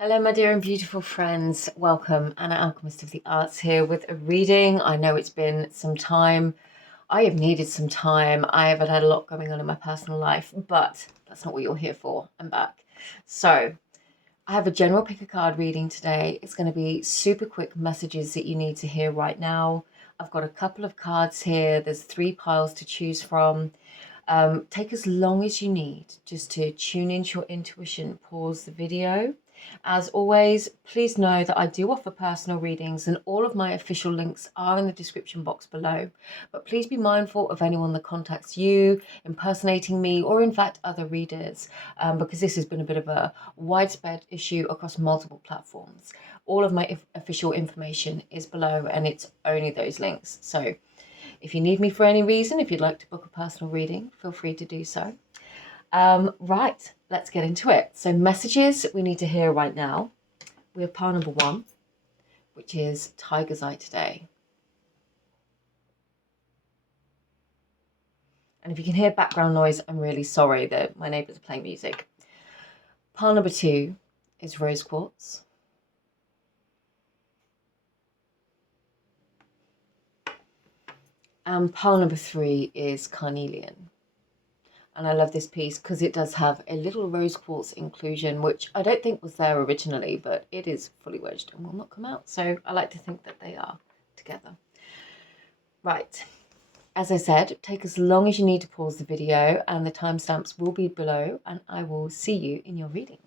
Hello, my dear and beautiful friends. Welcome. Anna, Alchemist of the Arts, here with a reading. I know it's been some time. I have needed some time. I have had a lot going on in my personal life, but that's not what you're here for. I'm back. So, I have a general pick a card reading today. It's going to be super quick messages that you need to hear right now. I've got a couple of cards here. There's 3 piles to choose from. Take as long as you need just to tune into your intuition, pause the video. As always, please know that I do offer personal readings and all of my official links are in the description box below. But please be mindful of anyone that contacts you, impersonating me, or in fact other readers, because this has been a bit of a widespread issue across multiple platforms. All of my official information is below and it's only those links. So if you need me for any reason, if you'd like to book a personal reading, feel free to do so. Right, let's get into it. So messages we need to hear right now. We have pile number 1, which is Tiger's Eye today. And if you can hear background noise, I'm really sorry that my neighbours are playing music. Pile number 2 is Rose Quartz. And pile number 3 is Carnelian. And I love this piece because it does have a little rose quartz inclusion, which I don't think was there originally, but it is fully wedged and will not come out. So I like to think that they are together. Right. As I said, take as long as you need to pause the video, and the timestamps will be below, and I will see you in your readings.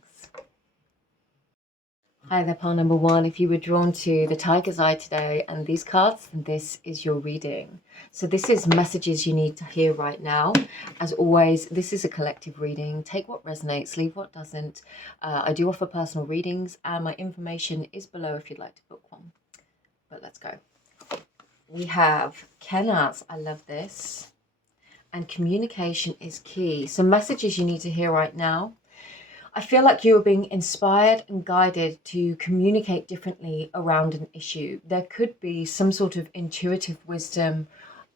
Hi there, pile number 1. If you were drawn to the Tiger's Eye today and these cards, then this is your reading. So this is messages you need to hear right now. As always, this is a collective reading. Take what resonates, leave what doesn't. I do offer personal readings, and my information is below if you'd like to book one. But let's go. We have Kenaz. I love this. And communication is key. So messages you need to hear right now. I feel like you are being inspired and guided to communicate differently around an issue. There could be some sort of intuitive wisdom,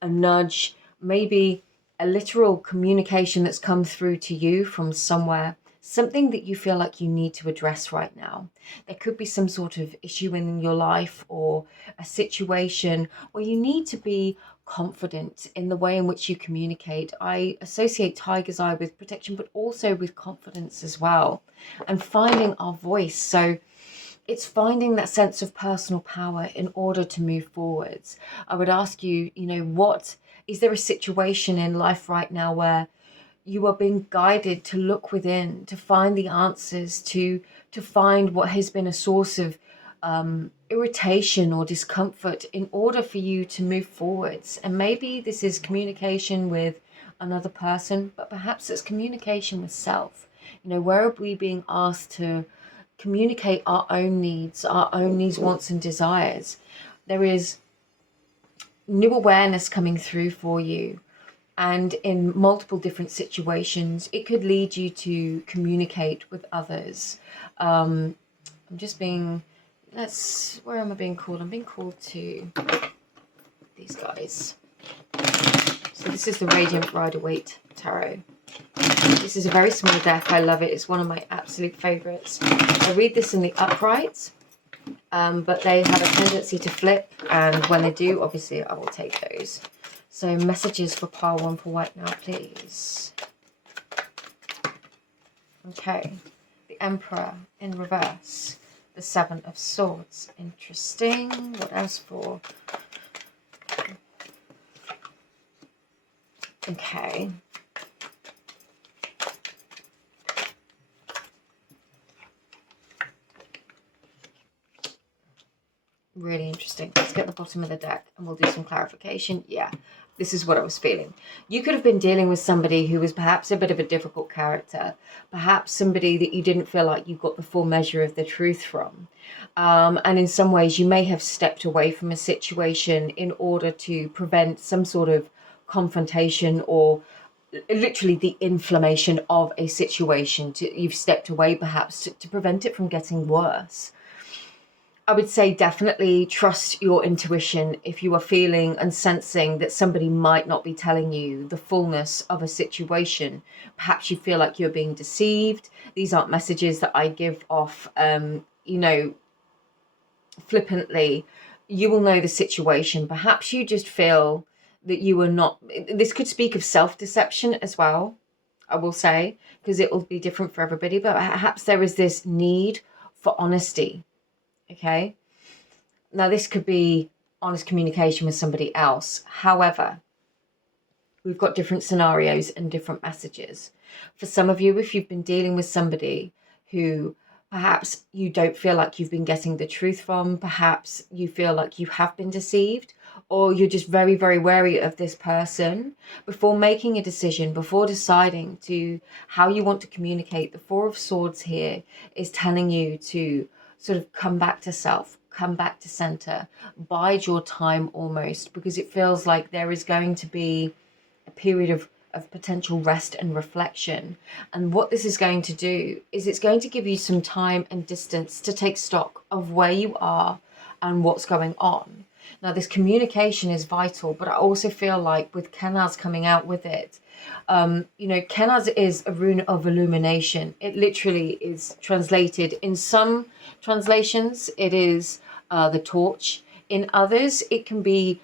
a nudge, maybe a literal communication that's come through to you from somewhere, something that you feel like you need to address right now. There could be some sort of issue in your life or a situation where you need to be confident in the way in which you communicate. I associate Tiger's Eye with protection, but also with confidence as well, and finding our voice. So it's finding that sense of personal power in order to move forwards. I would ask you, what is there a situation in life right now where you are being guided to look within, to find the answers, to find what has been a source of irritation or discomfort in order for you to move forwards? And maybe this is communication with another person, but perhaps it's communication with self. Where are we being asked to communicate our own needs, wants, and desires? There is new awareness coming through for you. And in multiple different situations, it could lead you to communicate with others. I'm just being, where am I being called? I'm being called to these guys. So this is the Radiant Rider-Waite Tarot. This is a very small deck. I love it. It's one of my absolute favorites. I read this in the upright, but they have a tendency to flip. And when they do, obviously, I will take those. So messages for pile 1 for white now, please. Okay. The Emperor in reverse. The 7 of Swords. Interesting. What else for? Okay. Really interesting. Let's get the bottom of the deck and we'll do some clarification. Yeah, this is what I was feeling. You could have been dealing with somebody who was perhaps a bit of a difficult character, perhaps somebody that you didn't feel like you got the full measure of the truth from. And in some ways, you may have stepped away from a situation in order to prevent some sort of confrontation or literally the inflammation of a situation. You've stepped away perhaps to prevent it from getting worse. I would say definitely trust your intuition if you are feeling and sensing that somebody might not be telling you the fullness of a situation. Perhaps you feel like you're being deceived. These aren't messages that I give off, flippantly. You will know the situation. Perhaps you just feel that you are not. This could speak of self-deception as well, I will say, because it will be different for everybody. But perhaps there is this need for honesty. Okay. Now, this could be honest communication with somebody else. However, we've got different scenarios and different messages. For some of you, if you've been dealing with somebody who perhaps you don't feel like you've been getting the truth from, perhaps you feel like you have been deceived, or you're just very, very wary of this person, before making a decision, before deciding to how you want to communicate, the Four of Swords here is telling you to sort of come back to self, come back to center, bide your time almost, because it feels like there is going to be a period of potential rest and reflection. And what this is going to do is it's going to give you some time and distance to take stock of where you are and what's going on. Now, this communication is vital, but I also feel like with Kenaz coming out with it, Kenaz is a rune of illumination. It literally is translated in some translations, it is the torch. In others, it can be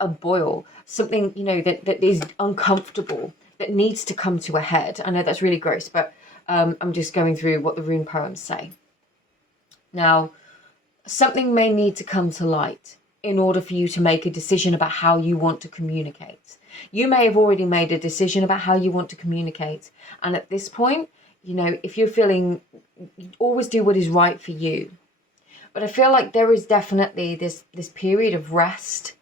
a boil, something, that is uncomfortable, that needs to come to a head. I know that's really gross, but I'm just going through what the rune poems say. Now, something may need to come to light in order for you to make a decision about how you want to communicate. You may have already made a decision about how you want to communicate. And at this point, if you're feeling, always do what is right for you. But I feel like there is definitely this period of rest,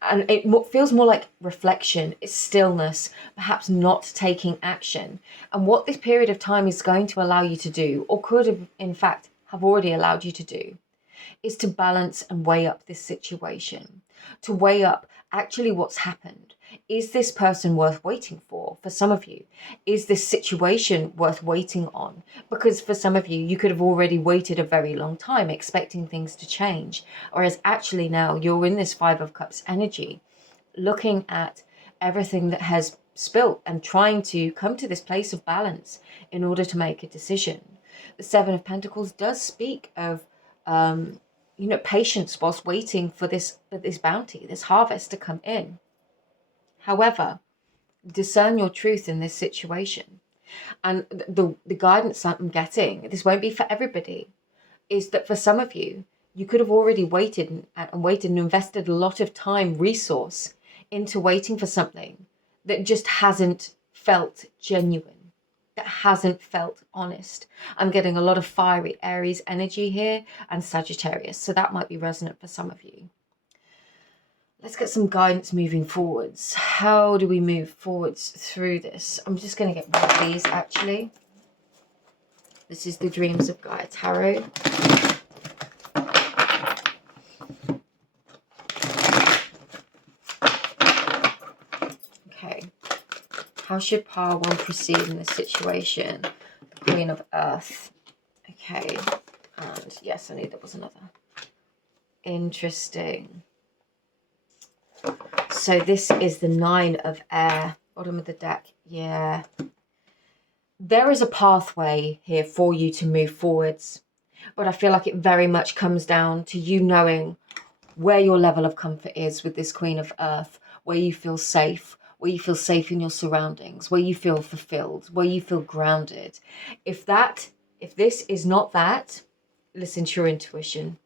and it feels more like reflection, it's stillness, perhaps not taking action. And what this period of time is going to allow you to do, or could have in fact have already allowed you to do, is to balance and weigh up this situation, to weigh up actually what's happened. Is this person worth waiting for some of you? Is this situation worth waiting on? Because for some of you, you could have already waited a very long time expecting things to change. Whereas actually now you're in this Five of Cups energy, looking at everything that has spilt and trying to come to this place of balance in order to make a decision. The Seven of Pentacles does speak of patience whilst waiting for this bounty, this harvest to come in. However, discern your truth in this situation. And the guidance that I'm getting, this won't be for everybody, is that for some of you, you could have already waited and invested a lot of time, resource into waiting for something that just hasn't felt genuine, that hasn't felt honest. I'm getting a lot of fiery Aries energy here and Sagittarius, so that might be resonant for some of you. Let's get some guidance moving forwards. How do we move forwards through this? I'm just going to get one of these, actually. This is the Dreams of Gaia Tarot. Okay. How should Power One proceed in this situation? The Queen of Earth. Okay. And yes, I knew there was another. Interesting. So this is the Nine of Air, bottom of the deck. Yeah. There is a pathway here for you to move forwards, but I feel like it very much comes down to you knowing where your level of comfort is with this Queen of Earth, where you feel safe in your surroundings, where you feel fulfilled, where you feel grounded. If this is not that, listen to your intuition.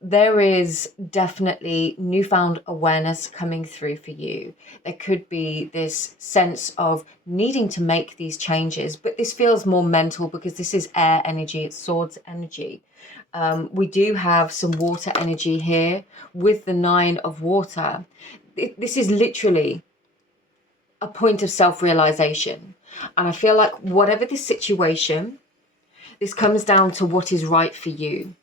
There is definitely newfound awareness coming through for you. There could be this sense of needing to make these changes, but this feels more mental because this is air energy, it's swords energy. We do have some water energy here with the Nine of Water. This is literally a point of self-realization. And I feel like whatever the situation, this comes down to what is right for you.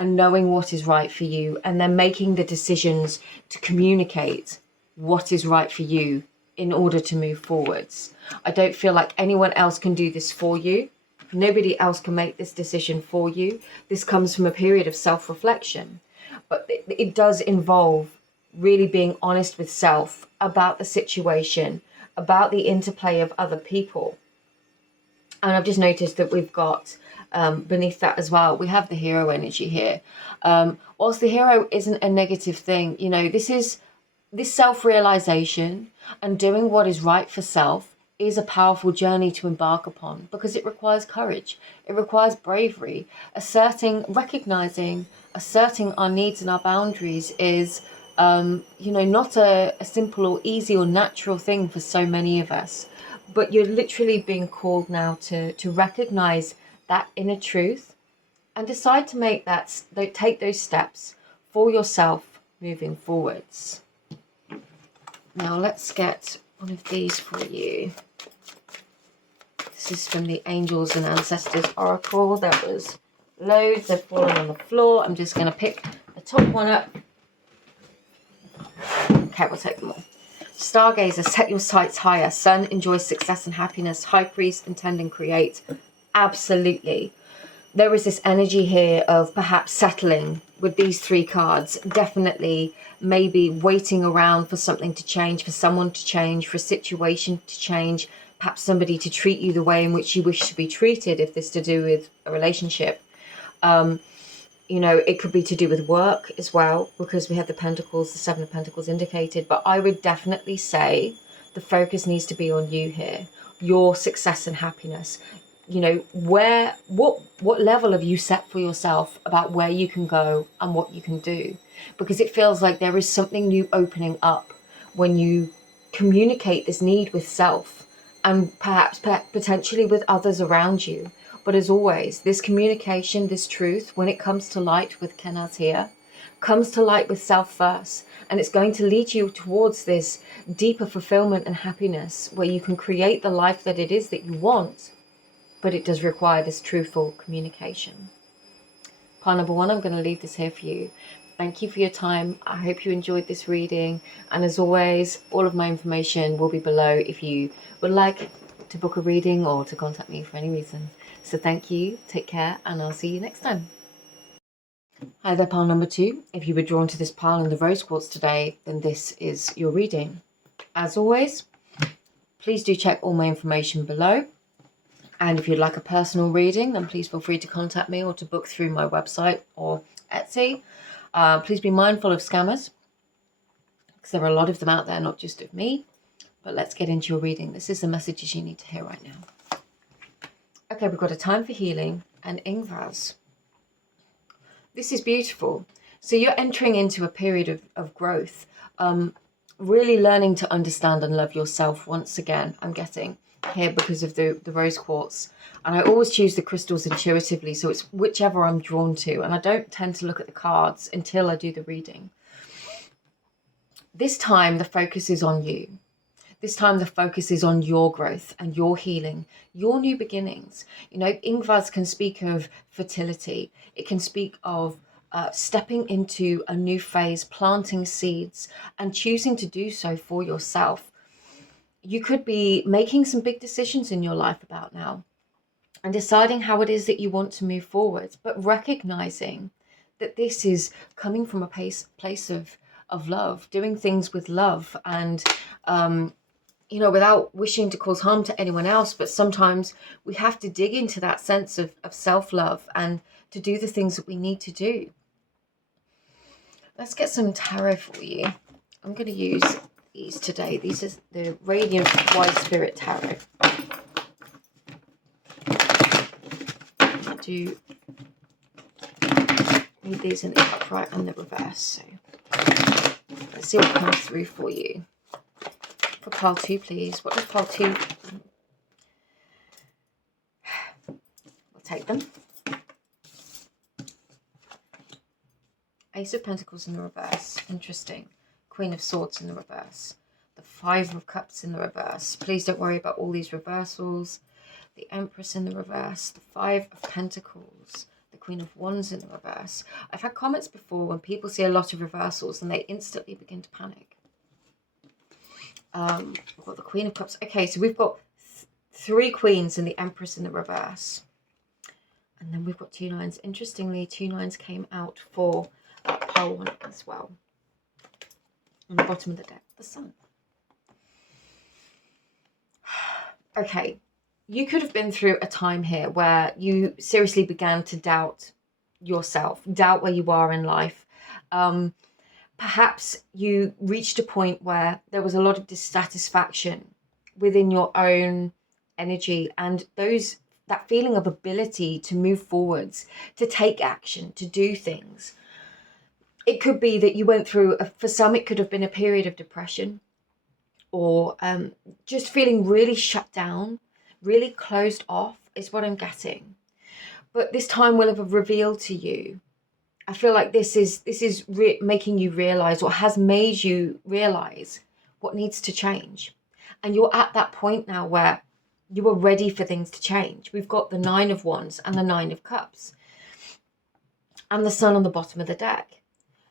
And knowing what is right for you, and then making the decisions to communicate what is right for you in order to move forwards. I don't feel like anyone else can do this for you. Nobody else can make this decision for you. This comes from a period of self-reflection, but it does involve really being honest with self about the situation, about the interplay of other people. And I've just noticed that we've got beneath that as well, we have the hero energy here. Whilst the hero isn't a negative thing, you know, this self-realization and doing what is right for self is a powerful journey to embark upon, because it requires courage, it requires bravery. Recognizing, asserting our needs and our boundaries is, you know, not a simple or easy or natural thing for so many of us. But you're literally being called now to recognize that inner truth and decide to take those steps for yourself moving forwards. Now let's get one of these for you. This is from the Angels and Ancestors Oracle. There was loads, they've fallen on the floor. I'm just going to pick the top one up. Okay, we'll take them all. Stargazer, set your sights higher. Sun, enjoy success and happiness. High Priest, intend and create. Absolutely. There is this energy here of perhaps settling with these three cards. Definitely maybe waiting around for something to change, for someone to change, for a situation to change, perhaps somebody to treat you the way in which you wish to be treated, if this is to do with a relationship. You know, it could be to do with work as well, because we have the Pentacles, the Seven of Pentacles indicated. But I would definitely say the focus needs to be on you here, your success and happiness. You know, what level have you set for yourself about where you can go and what you can do? Because it feels like there is something new opening up when you communicate this need with self and perhaps potentially with others around you. But as always, this communication, this truth, when it comes to light with Kenaz here, comes to light with self first. And it's going to lead you towards this deeper fulfillment and happiness where you can create the life that it is that you want. But it does require this truthful communication. Part number one, I'm going to leave this here for you. Thank you for your time. I hope you enjoyed this reading. And as always, all of my information will be below if you would like to book a reading or to contact me for any reason. So thank you, take care, and I'll see you next time. Hi there, pile number two. If you were drawn to this pile in the rose quartz today, then this is your reading. As always, please do check all my information below. And if you'd like a personal reading, then please feel free to contact me or to book through my website or Etsy. Please be mindful of scammers, because there are a lot of them out there, not just of me. But let's get into your reading. This is the messages you need to hear right now. Okay, we've got a time for healing and Ingvaz. This is beautiful. So you're entering into a period of growth, really learning to understand and love yourself once again, I'm getting here because of the rose quartz. And I always choose the crystals intuitively, so it's whichever I'm drawn to. And I don't tend to look at the cards until I do the reading. This time, the focus is on you. This time the focus is on your growth and your healing, your new beginnings. You know, Ingvaz can speak of fertility. It can speak of stepping into a new phase, planting seeds and choosing to do so for yourself. You could be making some big decisions in your life about now and deciding how it is that you want to move forward, but recognizing that this is coming from a place of love, doing things with love and, you know, without wishing to cause harm to anyone else. But sometimes we have to dig into that sense of self-love and to do the things that we need to do. Let's get some tarot for you. I'm going to use these today. These are the Radiant Wise Spirit Tarot. I do need these in the upright and the reverse. So let's see what comes through for you. For pile two, please. What does pile two? We'll take them. Ace of Pentacles in the reverse. Interesting. Queen of Swords in the reverse. The Five of Cups in the reverse. Please don't worry about all these reversals. The Empress in the reverse. The Five of Pentacles. The Queen of Wands in the reverse. I've had comments before when people see a lot of reversals and they instantly begin to panic. We've got the Queen of Cups. Okay, so we've got three Queens and the Empress in the reverse. And then we've got 2 9s. Interestingly, 2 9s came out for pole one as well. On the bottom of the deck, the sun. Okay, you could have been through a time here where you seriously began to doubt yourself, doubt where you are in life. Perhaps you reached a point where there was a lot of dissatisfaction within your own energy, and that feeling of ability to move forwards, to take action, to do things. It could be that you went through, for some, it could have been a period of depression, or just feeling really shut down, really closed off is what I'm getting. But this time will have revealed to you, I feel like this is making you realize, or has made you realize, what needs to change. And you're at that point now where you are ready for things to change. We've got the 9 of Wands and the 9 of Cups and the sun on the bottom of the deck.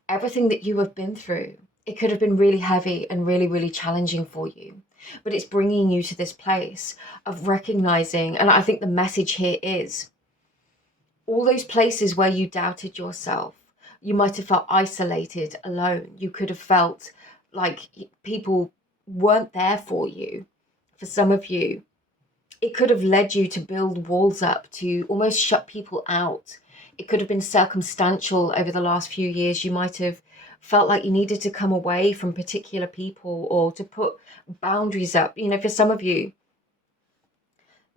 Everything that you have been through, it could have been really heavy and really, really challenging for you. But it's bringing you to this place of recognizing, and I think the message here is, all those places where you doubted yourself, you might have felt isolated, alone. You could have felt like people weren't there for you. For some of you, it could have led you to build walls up, to almost shut people out. It could have been circumstantial over the last few years. You might have felt like you needed to come away from particular people, or to put boundaries up. You know, for some of you,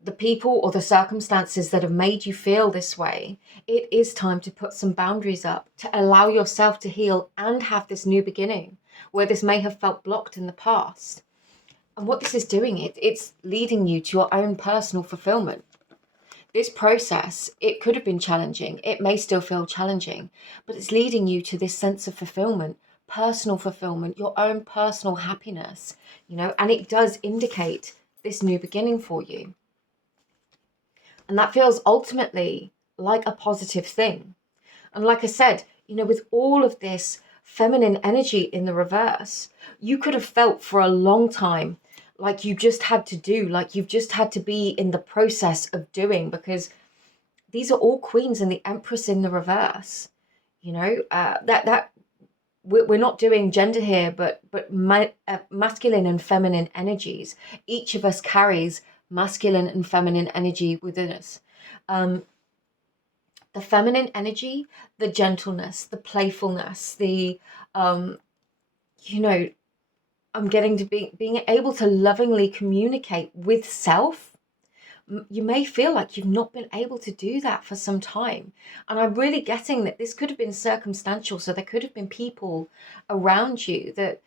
the people or the circumstances that have made you feel this way, it is time to put some boundaries up, to allow yourself to heal and have this new beginning where this may have felt blocked in the past. And what this is doing, it's leading you to your own personal fulfillment. This process, it could have been challenging. It may still feel challenging, but it's leading you to this sense of fulfillment, personal fulfillment, your own personal happiness, you know, and it does indicate this new beginning for you. And that feels ultimately like a positive thing. And like I said, you know, with all of this feminine energy in the reverse, you could have felt for a long time like you just had to do, like you've just had to be in the process of doing, because these are all queens and the empress in the reverse. You know, that we're not doing gender here, but masculine and feminine energies. Each of us carries masculine and feminine energy within us. The feminine energy, the gentleness, the playfulness, the you know, I'm getting to being able to lovingly communicate with self. You may feel like you've not been able to do that for some time. And I'm really getting that this could have been circumstantial. So there could have been people around you that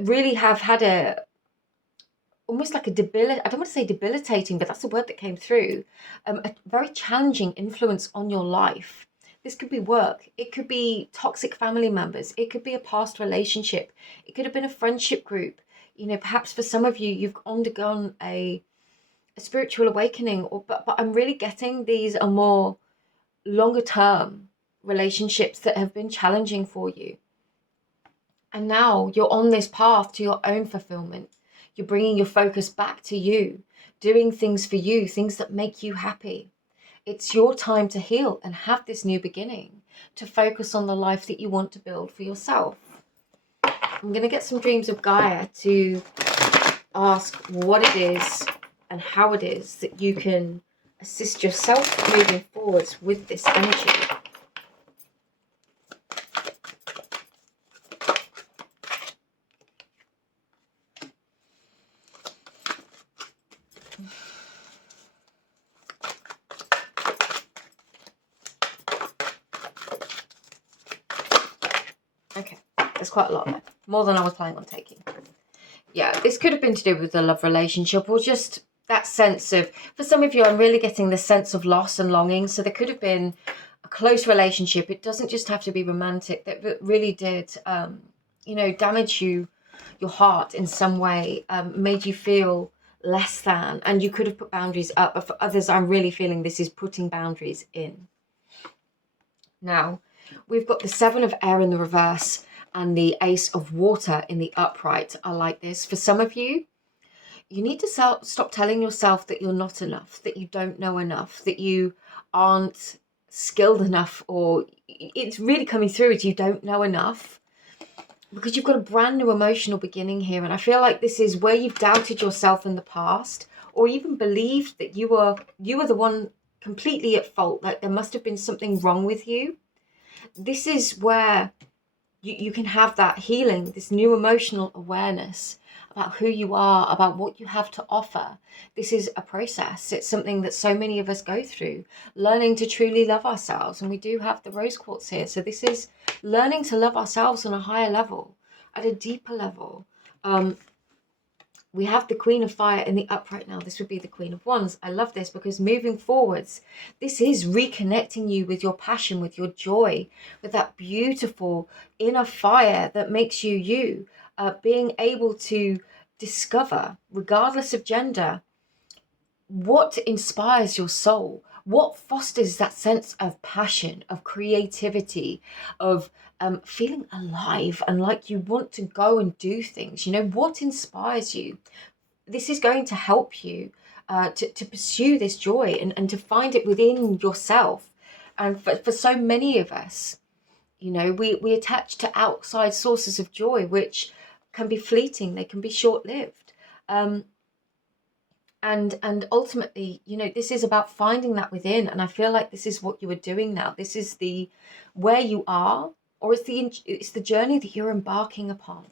really have had a, almost like a I don't want to say debilitating, but that's the word that came through, a very challenging influence on your life. This could be work, it could be toxic family members, it could be a past relationship, it could have been a friendship group. You know, perhaps for some of you, you've undergone a spiritual awakening, or but I'm really getting these are more longer term relationships that have been challenging for you. And now you're on this path to your own fulfillment. You're bringing your focus back to you, doing things for you, things that make you happy. It's your time to heal and have this new beginning, to focus on the life that you want to build for yourself. I'm going to get some dreams of Gaia to ask what it is and how it is that you can assist yourself moving forwards with this energy. Okay, there's quite a lot there. More than I was planning on taking. Yeah, this could have been to do with a love relationship, or just that sense of, for some of you, I'm really getting this sense of loss and longing. So there could have been a close relationship. It doesn't just have to be romantic. That really did, you know, damage your heart in some way, made you feel less than, and you could have put boundaries up. But for others, I'm really feeling this is putting boundaries in. Now, we've got the 7 of air in the reverse and the Ace of water in the upright. I like this. For some of you, you need to stop telling yourself that you're not enough, that you don't know enough, that you aren't skilled enough, or it's really coming through as you don't know enough, because you've got a brand new emotional beginning here. And I feel like this is where you've doubted yourself in the past, or even believed that you were the one completely at fault, like there must have been something wrong with you. This is where you can have that healing, this new emotional awareness about who you are, about what you have to offer. This is a process. It's something that so many of us go through, learning to truly love ourselves. And we do have the rose quartz here. So this is learning to love ourselves on a higher level, at a deeper level. We have the Queen of Fire in the upright now. This would be the Queen of Wands. I love this because moving forwards, this is reconnecting you with your passion, with your joy, with that beautiful inner fire that makes you you. Being able to discover, regardless of gender, what inspires your soul, what fosters that sense of passion, of creativity, of feeling alive and like you want to go and do things. You know, what inspires you? This is going to help you to pursue this joy and to find it within yourself. And for so many of us, you know, we attach to outside sources of joy, which can be fleeting, they can be short-lived. And ultimately, you know, this is about finding that within. And I feel like this is what you are doing now. This is the where you are, or it's the journey that you're embarking upon.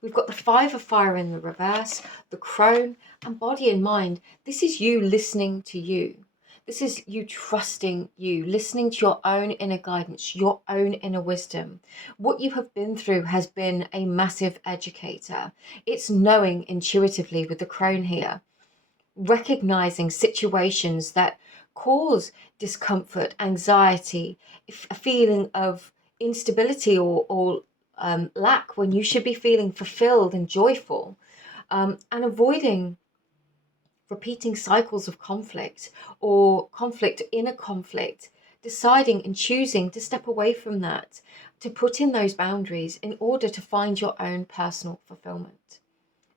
We've got the Five of Fire in the reverse, the Crone, and body and mind. This is you listening to you. This is you trusting you, listening to your own inner guidance, your own inner wisdom. What you have been through has been a massive educator. It's knowing intuitively with the Crone here, recognizing situations that cause discomfort, anxiety, a feeling of instability or lack when you should be feeling fulfilled and joyful, and avoiding repeating cycles of conflict or conflict in a conflict, deciding and choosing to step away from that, to put in those boundaries in order to find your own personal fulfillment.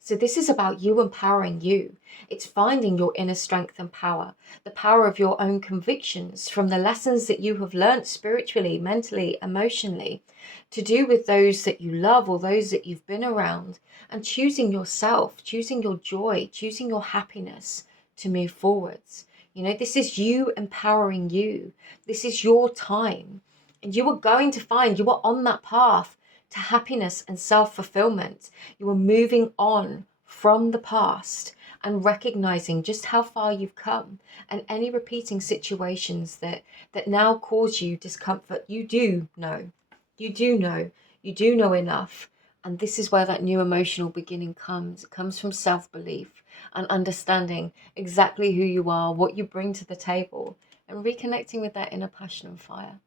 So this is about you empowering you. It's finding your inner strength and power, the power of your own convictions from the lessons that you have learned spiritually, mentally, emotionally, to do with those that you love or those that you've been around, and choosing yourself, choosing your joy, choosing your happiness to move forwards. You know, this is you empowering you. This is your time. And you are going to find you are on that path to happiness and self-fulfillment. You are moving on from the past and recognizing just how far you've come, and any repeating situations that now cause you discomfort. You do know enough. And this is where that new emotional beginning comes. It comes from self-belief and understanding exactly who you are, what you bring to the table, and reconnecting with that inner passion and fire.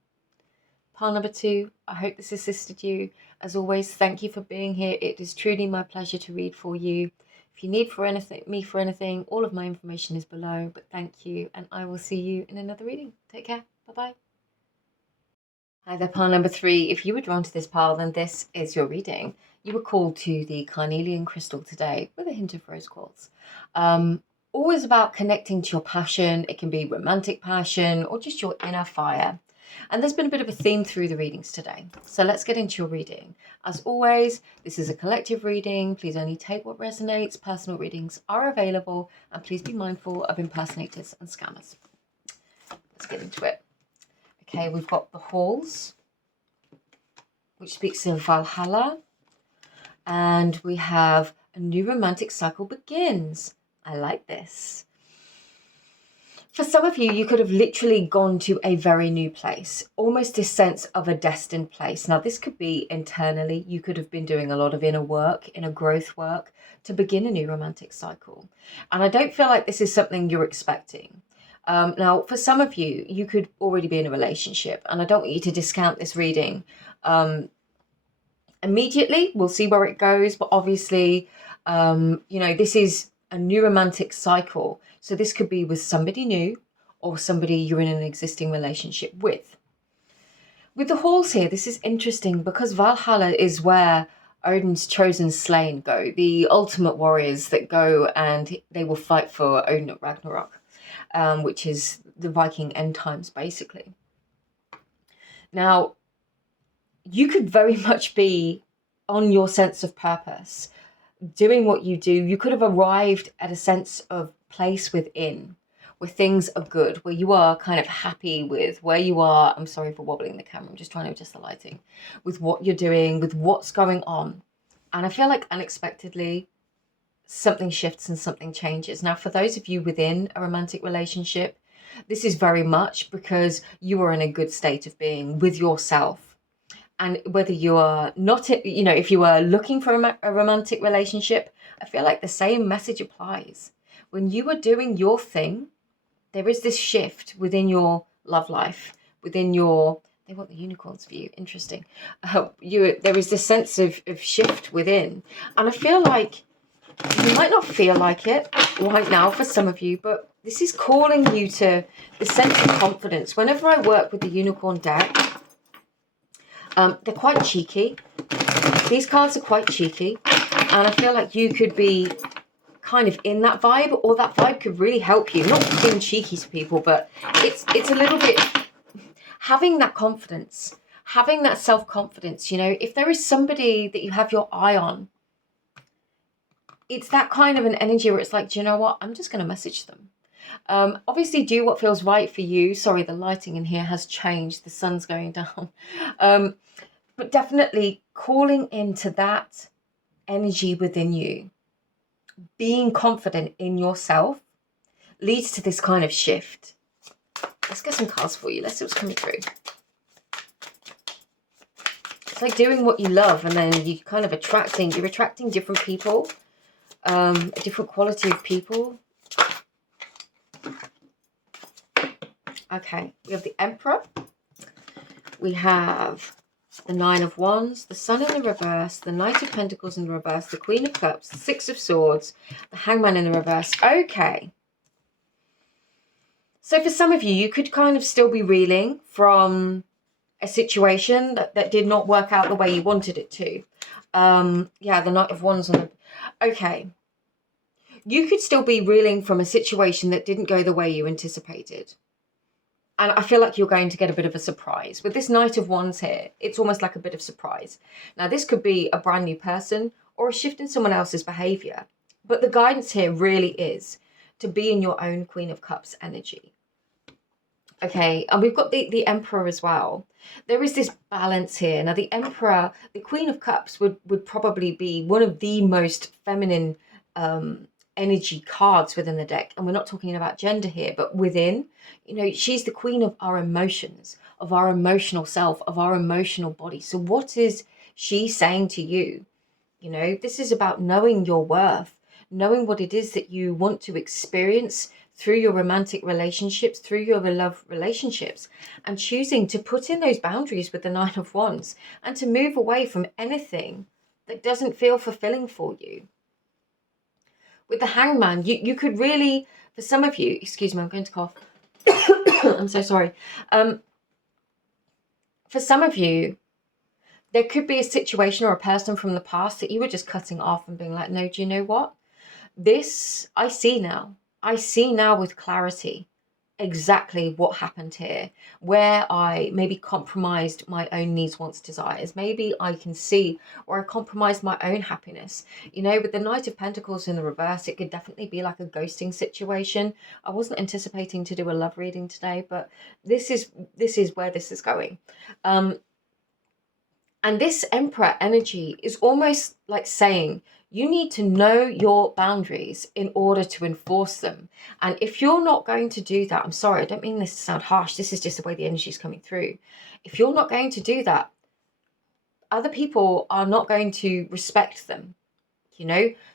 Pile number 2, I hope this assisted you. As always, thank you for being here. It is truly my pleasure to read for you. If you need me for anything, all of my information is below. But thank you, and I will see you in another reading. Take care. Bye-bye. Hi there, pile number 3. If you were drawn to this pile, then this is your reading. You were called to the carnelian crystal today with a hint of rose quartz. Always about connecting to your passion. It can be romantic passion or just your inner fire. And there's been a bit of a theme through the readings today. So let's get into your reading. As always, this is a collective reading. Please only take what resonates. Personal readings are available, and please be mindful of impersonators and scammers. Let's get into it. Okay, we've got the halls, which speaks of Valhalla. And we have a new romantic cycle begins. I like this. For some of you, you could have literally gone to a very new place, almost a sense of a destined place. Now, this could be internally. You could have been doing a lot of inner work, inner growth work to begin a new romantic cycle. And I don't feel like this is something you're expecting. Now, for some of you, you could already be in a relationship, and I don't want you to discount this reading immediately. We'll see where it goes, but obviously, you know, this is a new romantic cycle. So this could be with somebody new or somebody you're in an existing relationship with. With the halls here, this is interesting because Valhalla is where Odin's chosen slain go, the ultimate warriors that go and they will fight for Odin at Ragnarok, which is the Viking end times, basically. Now, you could very much be on your sense of purpose, doing what you do. You could have arrived at a sense of place within, where things are good, where you are kind of happy with where you are. I'm sorry for wobbling the camera. I'm just trying to adjust the lighting, with what you're doing, with what's going on. And I feel like unexpectedly something shifts and something changes. Now, for those of you within a romantic relationship, this is very much because you are in a good state of being with yourself. And whether you are not, if you are looking for a romantic relationship, I feel like the same message applies. When you are doing your thing, there is this shift within your love life, within your, they want the unicorns for you, interesting. There is this sense of shift within. And I feel like you might not feel like it right now for some of you, but this is calling you to the sense of confidence. Whenever I work with the unicorn deck, they're quite cheeky. These cards are quite cheeky, and I feel like you could be kind of in that vibe, or that vibe could really help you. Not being cheeky to people, but it's a little bit having that confidence, having that self-confidence. If there is somebody that you have your eye on, it's that kind of an energy where it's like, do you know what? I'm just going to message them. Obviously, do what feels right for you. Sorry, the lighting in here has changed. The sun's going down. But definitely calling into that energy within you, being confident in yourself, leads to this kind of shift. Let's get some cards for you. Let's see what's coming through. It's like doing what you love, and then you kind of attracting different people, a different quality of people. Okay, we have the Emperor. We have the Nine of Wands, the Sun in the reverse, the Knight of Pentacles in the reverse, the Queen of Cups, the Six of Swords, the Hangman in the reverse. Okay. So for some of you, you could kind of still be reeling from a situation that did not work out the way you wanted it to. Yeah, the Knight of Wands on the... Okay. You could still be reeling from a situation that didn't go the way you anticipated. And I feel like you're going to get a bit of a surprise. With this Knight of Wands here, it's almost like a bit of surprise. Now, this could be a brand new person or a shift in someone else's behavior. But the guidance here really is to be in your own Queen of Cups energy. Okay, and we've got the Emperor as well. There is this balance here. Now, the Emperor, the Queen of Cups would probably be one of the most feminine energy cards within the deck. And we're not talking about gender here, but within, she's the queen of our emotions, of our emotional self, of our emotional body. So what is she saying to you? This is about knowing your worth, knowing what it is that you want to experience through your romantic relationships, through your love relationships, and choosing to put in those boundaries with the Nine of Wands and to move away from anything that doesn't feel fulfilling for you. With the Hangman, you could really, for some of you, excuse me, I'm going to cough. I'm so sorry. For some of you, there could be a situation or a person from the past that you were just cutting off and being like, no, do you know what? This, I see now. I see now with clarity exactly what happened here, where I maybe compromised my own needs, wants, desires. Maybe I can see where I compromised my own happiness. With the Knight of Pentacles in the reverse, it could definitely be like a ghosting situation. I wasn't anticipating to do a love reading today, but this is where this is going. And this Emperor energy is almost like saying, you need to know your boundaries in order to enforce them. And if you're not going to do that, I'm sorry, I don't mean this to sound harsh. This is just the way the energy is coming through. If you're not going to do that, other people are not going to respect them,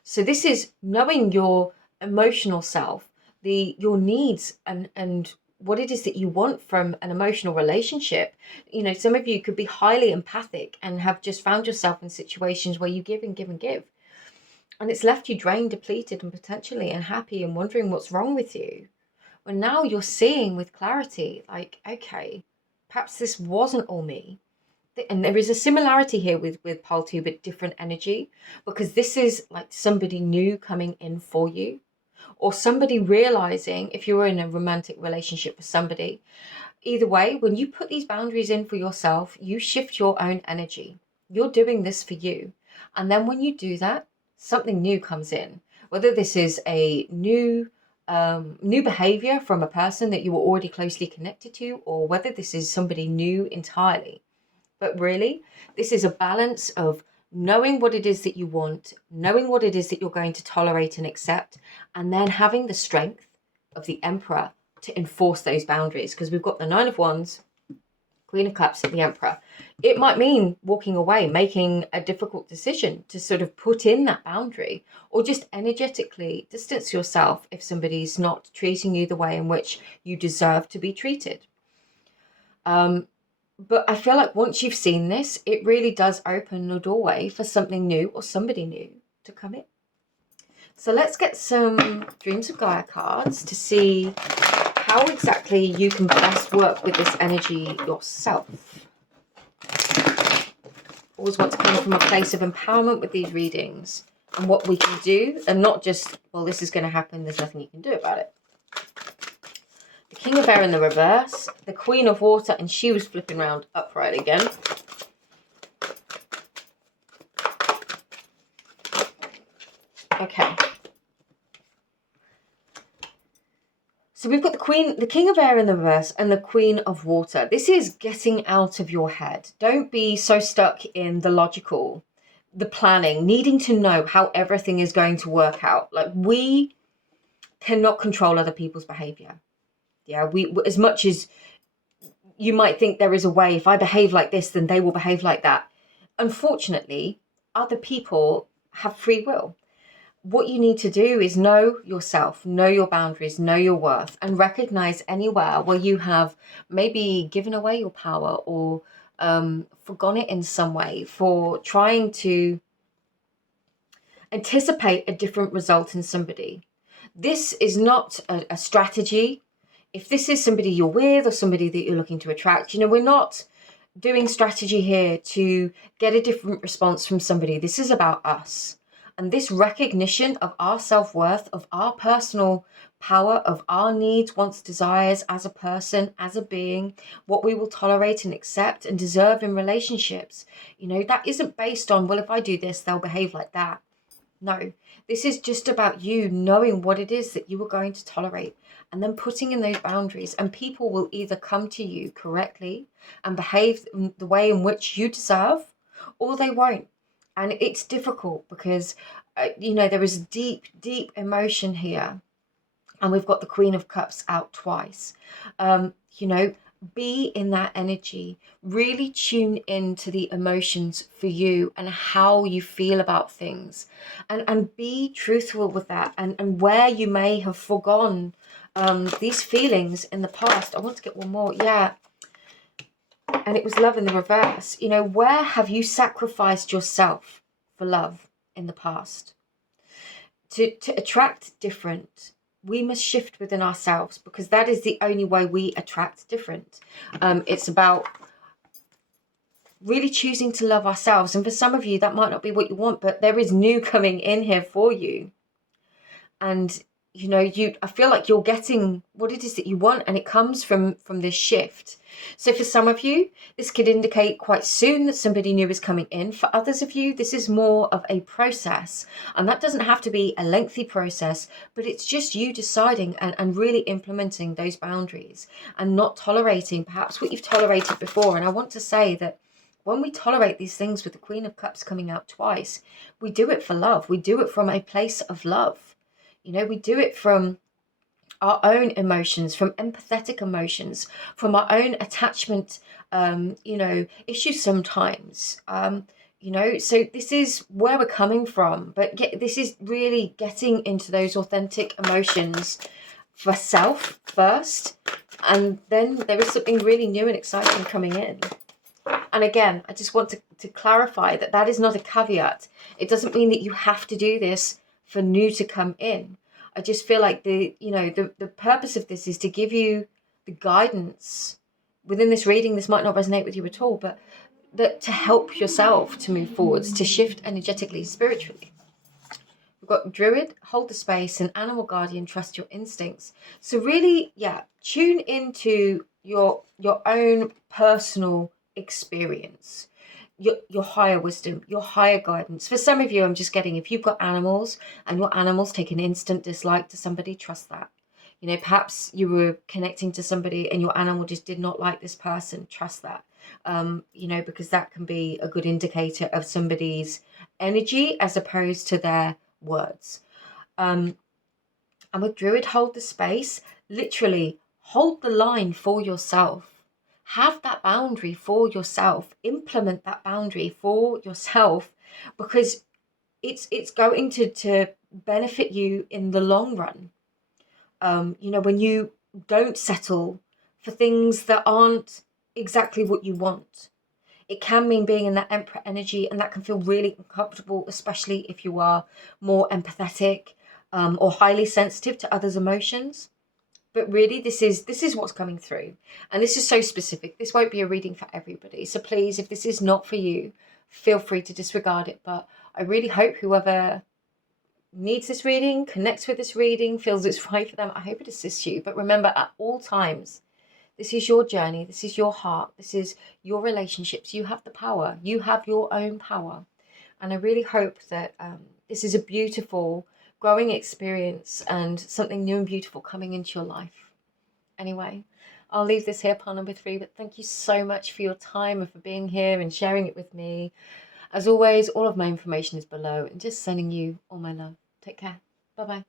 So this is knowing your emotional self, your needs and what it is that you want from an emotional relationship. Some of you could be highly empathic and have just found yourself in situations where you give and give and give. And it's left you drained, depleted, and potentially unhappy and wondering what's wrong with you. Well, now you're seeing with clarity, like, okay, perhaps this wasn't all me. And there is a similarity here with pole 2, but different energy, because this is like somebody new coming in for you, or somebody realizing, if you're in a romantic relationship with somebody, Either way, when you put these boundaries in for yourself, you shift your own energy. You're doing this for you. And then when you do that, something new comes in. Whether this is a new behavior from a person that you were already closely connected to, or whether this is somebody new entirely. But really, this is a balance of knowing what it is that you want, knowing what it is that you're going to tolerate and accept, and then having the strength of the Emperor to enforce those boundaries. Because we've got the Nine of Wands, Queen of Cups, and the Emperor. It might mean walking away, making a difficult decision to sort of put in that boundary, or just energetically distance yourself if somebody's not treating you the way in which you deserve to be treated. But I feel like once you've seen this, it really does open a doorway for something new or somebody new to come in. So let's get some Dreams of Gaia cards to see how exactly you can best work with this energy yourself. Always want to come from a place of empowerment with these readings and what we can do, and not just, well, this is going to happen, there's nothing you can do about it. The King of Air in the reverse, the Queen of Water, and she was flipping around upright again. Okay. So we've got the King of Air in the reverse and the Queen of Water. This is getting out of your head. Don't be so stuck in the logical, the planning, needing to know how everything is going to work out. Like, we cannot control other people's behavior. Yeah, we, as much as you might think there is a way, if I behave like this, then they will behave like that. Unfortunately, other people have free will. What you need to do is know yourself, know your boundaries, know your worth, and recognize anywhere where you have maybe given away your power or forgone it in some way for trying to anticipate a different result in somebody. This is not a strategy. If this is somebody you're with or somebody that you're looking to attract, we're not doing strategy here to get a different response from somebody. This is about us. And this recognition of our self-worth, of our personal power, of our needs, wants, desires as a person, as a being, what we will tolerate and accept and deserve in relationships. That isn't based on, well, if I do this, they'll behave like that. No, this is just about you knowing what it is that you are going to tolerate and then putting in those boundaries. And people will either come to you correctly and behave the way in which you deserve, or they won't. And it's difficult because, there is deep, deep emotion here. And we've got the Queen of Cups out twice. Be in that energy. Really tune into the emotions for you and how you feel about things. And be truthful with that. And where you may have forgone these feelings in the past. I want to get one more. Yeah. And it was love in the reverse. Where have you sacrificed yourself for love in the past? To attract different, we must shift within ourselves, because that is the only way we attract different. It's about really choosing to love ourselves. And for some of you, that might not be what you want, but there is new coming in here for you. And I feel like you're getting what it is that you want, and it comes from this shift. So for some of you, this could indicate quite soon that somebody new is coming in. For others of you, this is more of a process, and that doesn't have to be a lengthy process, but it's just you deciding and really implementing those boundaries and not tolerating perhaps what you've tolerated before. And I want to say that when we tolerate these things, with the Queen of Cups coming out twice, we do it for love. We do it from a place of love. We do it from our own emotions, from empathetic emotions, from our own attachment, issues sometimes. So this is where we're coming from. But this is really getting into those authentic emotions for self first. And then there is something really new and exciting coming in. And again, I just want to clarify that is not a caveat. It doesn't mean that you have to do this for new to come in. I just feel like the purpose of this is to give you the guidance within this reading. This might not resonate with you at all, but that to help yourself to move forwards, to shift energetically, spiritually. We've got Druid, hold the space, and Animal Guardian, trust your instincts. So really, tune into your own personal experience, your higher wisdom, your higher guidance. For some of you, I'm just getting, if you've got animals and your animals take an instant dislike to somebody, trust that. You know, perhaps you were connecting to somebody and your animal just did not like this person, trust that. You know, because that can be a good indicator of somebody's energy as opposed to their words. And with Druid, hold the space, literally hold the line for yourself. Have that boundary for yourself. Implement that boundary for yourself, because it's going to benefit you in the long run. You know, when you don't settle for things that aren't exactly what you want, it can mean being in that Emperor energy, and that can feel really uncomfortable, especially if you are more empathetic, or highly sensitive to others' emotions. But really, this is what's coming through, and this is so specific. This won't be a reading for everybody, so please, if this is not for you, feel free to disregard it. But I really hope whoever needs this reading, connects with this reading, feels it's right for them, I hope it assists you. But remember, at all times, this is your journey, this is your heart, this is your relationships. You have the power, you have your own power. And I really hope that this is a beautiful, growing experience and something new and beautiful coming into your life. Anyway, I'll leave this here, part number 3, but thank you so much for your time and for being here and sharing it with me. As always, all of my information is below, and just sending you all my love. Take care. Bye-bye.